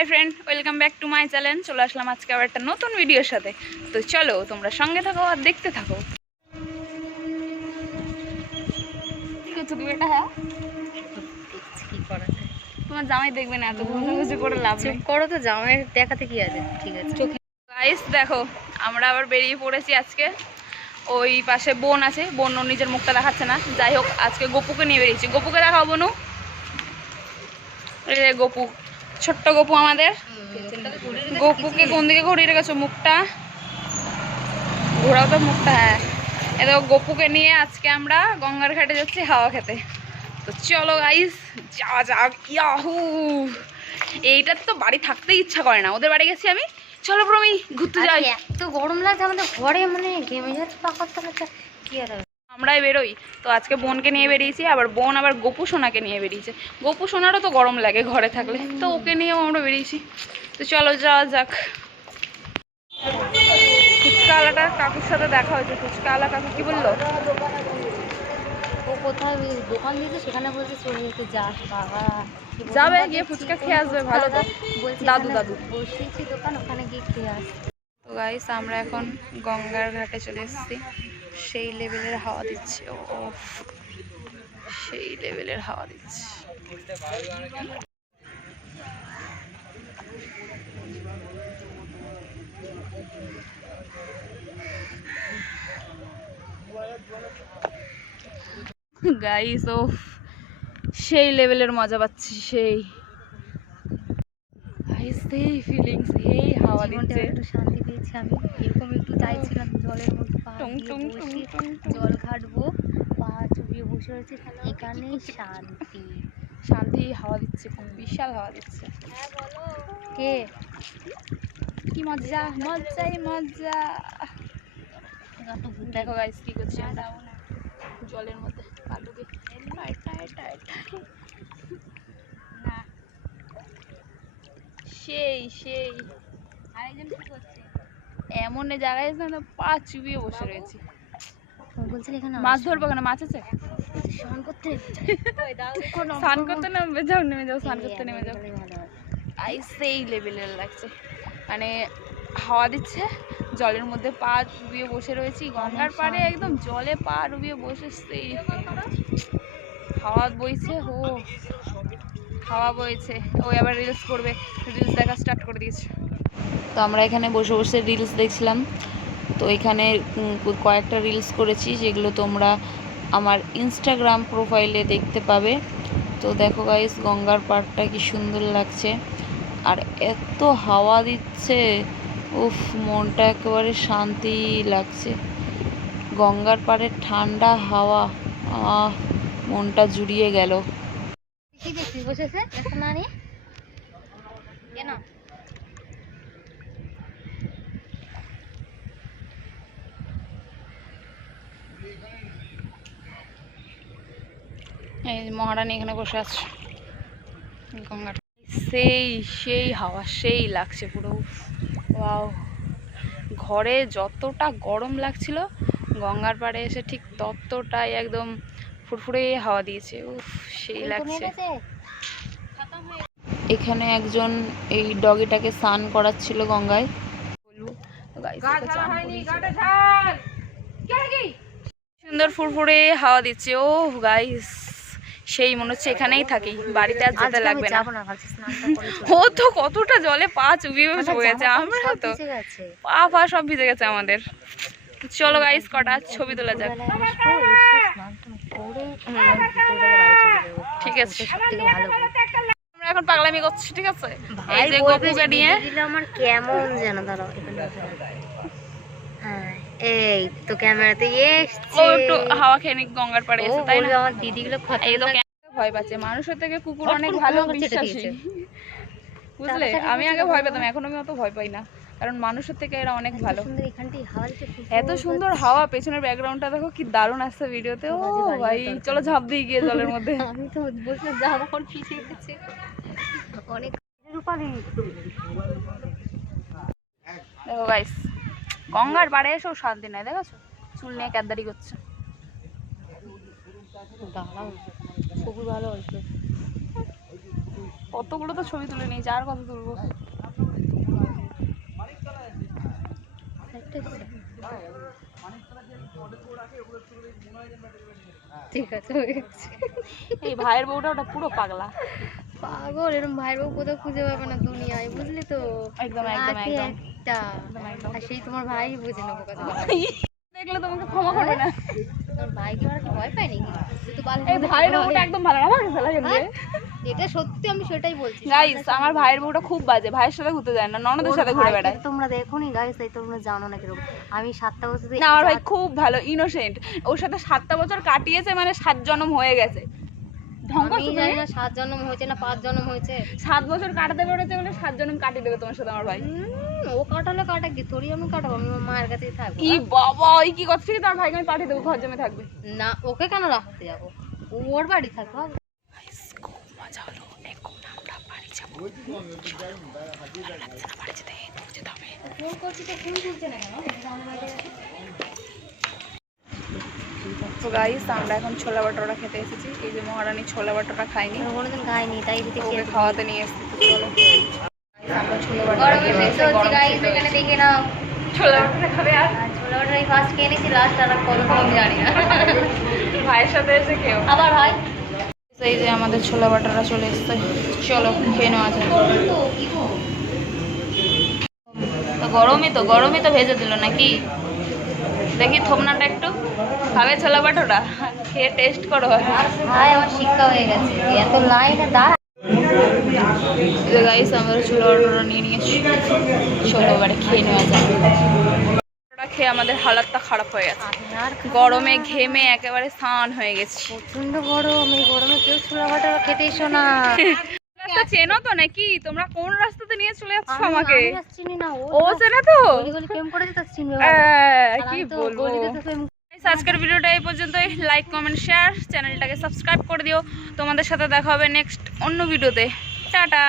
Hi friend, welcome back to my channel. চলে আসলাম আজকে আবার একটা নতুন ভিডিওর সাথে। তো চলো তোমরা সঙ্গে থাকো আর দেখতে থাকো। কি করছো তুমি? এটা হ্যাঁ কি করা যায়? তোমার জামাই দেখবে না, এত ঘুষি করে লাভ নেই। চুপ করো তো, জামাইয়ের দেখাতে কি আছে? ঠিক আছে, গাইস দেখো, আমরা আবার বেরিয়ে পড়েছি আজকে। ওই পাশে বোন আছে, বোন ওর নিজের মুখটা দেখাচ্ছে না। যাই হোক, আজকে গপুকে নিয়ে বেরিয়েছি। গপুকে দেখাও বনু। এই যে গপু, ছোট্ট গপু আমাদের। গপুকে কোন দিকে ঘুরিয়ে রেখেছো মুখটা? ঘোরাও তো মুখটা। হ্যাঁ, এ দেখো গপুকে নিয়ে আজকে আমরা গঙ্গার ঘাটে যাচ্ছি হাওয়া খেতে। তো চলো গাইস, যাওয়া যাক। ইয়াহু, এইটার তো বাড়ি থাকতেই ইচ্ছা করে না। ওদের বাড়ি গেছি আমি। চলো প্রমি ঘুরতে যাই। এত গরম লাগছে আমাদের ঘরে, মানে ঘেমে যাচ্ছে পাকা। কি আর আমরাই বেরোই। তো আজকে বোনকে নিয়ে বেরিয়েছি, আবার বোন আবার গপু সোনাকে নিয়ে বেরিয়েছে। গপু সোনারও তো গরম লাগে ঘরে থাকলে, তো ওকে নিয়েও আমরা বেরিয়েছি। তো চলো যাওয়া যাক। ফুচকাওয়ালাটার কাকুর সাথে দেখা হয়েছে। ফুচকাওয়ালা কাকু কি বললো? ও কোথায় দোকান দিয়েছে সেখানে বলছে চলে যেতে। যাস বাবা, যাবে, গিয়ে ফুচকা খেয়ে আসবে। ভালো তো। বলছি দাদু দাদু বসিয়েছি দোকান, ওখানে গিয়ে খেয়ে আস। তো গাইস, আমরা এখন গঙ্গার ঘাটে চলে এসেছি। সেই লেভেলের হাওয়া দিচ্ছে, ও সেই লেভেলের হাওয়া দিচ্ছে। গাইস ও সেই লেভেলের মজা পাচ্ছি, সেই গাইস সেই ফিলিংস, এই হাওয়া দিচ্ছে। একটু শান্তি পেয়েছি আমি, এরকম একটু চাইছিলাম জলের মধ্যে পা দিয়ে বসে জল ঘাটবো, পা চুবিয়ে বসে রয়েছে, এখানে শান্তি শান্তি হাওয়া দিচ্ছে, বিশাল হাওয়া দিচ্ছে। হ্যাঁ বলো কে? কি মজা, মজাই মজা। দেখো গাইস কি করছি আমরা জলের মধ্যে। পালুকে সেই সেই আরেকজন কি করছে? এমন জায়গায় না, পা চুবিয়ে বসে রয়েছি। বলছিল এখানে মাছ ধরবো কেন? মাছ আছে। স্নান করতে স্নান করতে নেমে যাও, নেমে যাও, স্নান করতে নেমে যাও। আই সেই লেভেলের লাগছে, মানে হাওয়া দিচ্ছে, জলের মধ্যে পা ডুবিয়ে বসে রয়েছি গঙ্গার পাড়ে, একদম জলে পা ডুবিয়ে বসে। সেই হাওয়া বইছে, হো হাওয়া বইছে। ওই আবার রিলস করবে, রিলস দেখা স্টার্ট করে দিয়েছে। তো আমরা এখানে বসে বসে রিলস দেখছিলাম। তো এখানে কয়েকটা রিলস করেছি, যেগুলো তোমরা আমার ইনস্টাগ্রাম প্রোফাইলে দেখতে পাবে। তো দেখো গাইস, গঙ্গার পাড়টা কি সুন্দর লাগছে, আর এত হাওয়া দিচ্ছে, উফ, মনটা একেবারে শান্তি লাগছে। গঙ্গার পাড়ের ঠান্ডা হাওয়া, মনটা জুড়িয়ে গেল। কি দেখছিস বসেছে একটা নানি? কেন এই মহারানী এখানে বসে আছে গঙ্গার। সেই সেই হাওয়া, সেই লাগছে পুরো। ওয়াও, ঘরে যতটা গরম লাগছিল, গঙ্গার পাড়ে এসে ঠিক ততটাই একদম ফুরফুরে হাওয়া দিয়েছে। উফ, সেই লাগছে। এখানে একজন এই ডগিটাকে স্নান করাচ্ছিল গঙ্গায়। সুন্দর ফুরফুরে হাওয়া দিচ্ছে। ও গাইস, সেই মনে হচ্ছে এখানেই থাকি, বাড়িতে আর যেতে লাগবে না। ও তো কতটা জলে পা চুবিয়ে বসে গেছে, আমরা তো পা সব ভিজে গেছে আমাদের। চলো গাইস, কটা ছবি তোলা যাক। ঠিক আছে, আমরা এখন পাগলামি করছি, ঠিক আছে? এই যে গপুকে নিয়ে আমার কেমন যেন দাঁড়াও, হ্যাঁ এই তো ক্যামেরাতে ও একটু হাওয়া খেয়ে নিক, গঙ্গার পাড়ে এসে, তাই না? আমার দিদিগুলো এই তো ভয় পাচ্ছে। মানুষের থেকে কুকুর অনেক ভালো, বিশ্বাসী, বুঝলে? আমি আগে ভয় পেতাম, এখন আমি অত ভয় পাই না, কারণ মানুষের থেকে এরা অনেক ভালো। এত সুন্দর হাওয়া, পেছনের ব্যাকগ্রাউন্ডটা দেখো কি দারুণ আসছে ভিডিওতে। ও ভাই, চলো ঝাঁপ দিয়ে গিয়ে জলের মধ্যে। আমি তো বসে যাবো, কোন পিছিয়ে গেছে অনেক রূপালি। দেখো গাইস, গঙ্গার পাড়ে এসেও শান্তি নাই, দেখেছো? চুল নিয়ে ক্যাদারি করছে। দাঁড়াও, খুবই ভালো হয়েছে। কতগুলো তো ছবি তুলে নিয়েছি, আর কত তুলবো? ঠিক আছে, হয়ে গেছে। এই ভাইয়ের বউটা ওটা পুরো পাগলা। পাগল, এরকম ভাইয়ের বউ কোথাও খুঁজে পাবে না দুনিয়ায়, বুঝলি তো? একদম একদম আছে একদম একটা, একদম। আর সেই তোমার ভাই বুঝে নেবো কথা। দেখলে তোমাকে ক্ষমা করবে না। তোমার ভাই কি ওরা কি ভয় পায় নাকি? তুই তো বাল এই ভাইয়ের বউটা একদম ভালো না, ভালো ফেলা কিন্তু। এটা সত্যি, আমি সেটাই বলছি। গাইস আমার ভাইয়ের বউটা খুব বাজে, ভাইয়ের সাথে ঘুরতে যায় না, ননদের সাথে ঘুরে বেড়ায়। তোমরা দেখোনি গাইস, তাই তোমরা জানো না কিরকম। আমি 7টা বছর না আমার ভাই খুব ভালো, ইনোসেন্ট। ওর সাথে 7টা বছর কাটিয়েছে, মানে 7 জন্ম হয়ে গেছে। ঢঙ্গ আমি জানি না 7 জন্ম হয়েছে না 5 জন্ম হয়েছে। 7 বছর কাটাতে পেরেছে বলে 7 জন্ম কাটিয়ে দেবে তোমার সাথে আমার ভাই। ও কাটালে কাটা কি, থোড়ি আমি কাটাবো, আমি আমার মায়ের কাছেই থাকবো। ই বাবা, ওই কি কথা, ঠিক আছে আমার ভাইকে আমি পাঠিয়ে দেবো, ঘর জমে থাকবে। না, ওকে কেন রাখতে যাবো, ওর বাড়ি থাকবো। খুব মজা হলো, এখন আমরা বাড়ি যাবো। বাড়িতে যেতে হবে। ফোন করছি তো ফোন তুলছে না কেন? তো গাইস আমরা এখন ছোলা বাটোরা খেতে এসেছি। এই যে মহারানী ছোলা বাটোরা খাইনি, কোনোদিন খাইনি, তাই এদিকে ওকে খেয়ে খাওয়াতে নিয়ে এসেছি। তো চলো আমরা ছোলা বাটোরা গরমে বেশি হচ্ছে গাইস, এখানে দেখে নাও। ছোলা বাটোরা খাবে আর ছোলা ওটাই ফার্স্ট খেয়ে নিয়েছি, লাস্ট আর কত আমি জানি না। ভাইয়ের সাথে এসে খেও। আবার হয় এই যে আমাদের ছোলা বাটোরা চলে এসছে, চলো খেয়ে নেওয়া যায়। তো গরমই তো ভেজে দিল নাকি? দেখি থমনাটা একটু খাবে ছোলা বাটোরা, খেয়ে টেস্ট করো। ভাই আমার শিক্ষা হয়ে গেছে, এত লাইনে দাঁড়া। গাইস আমরা ছোলা বাটোরা নিয়ে নিয়েছি, চলো এবারে খেয়ে নেওয়া যায়। খেয়ে আমাদের হালাতটা খারাপ হয়ে গেছে, আর গরমে ঘেমে একেবারে স্নান হয়ে গেছি। প্রচন্ড গরম, এই গরমে কেউ ছোলা বাটা খেতে এসো না। রাস্তা চেনো তো নাকি? তোমরা কোন রাস্তাতে নিয়ে চলে যাচ্ছ আমাকে? আমি আর চিনি না, ও চেনে তো। গলি গলি প্রেম করেছে, তা চিনবে। কি বলবো। আজকের ভিডিওটা এই পর্যন্তই। লাইক কমেন্ট শেয়ার, চ্যানেলটাকে সাবস্ক্রাইব করে দিও। তোমাদের সাথে দেখা হবে নেক্সট অন্য ভিডিওতে। টাটা।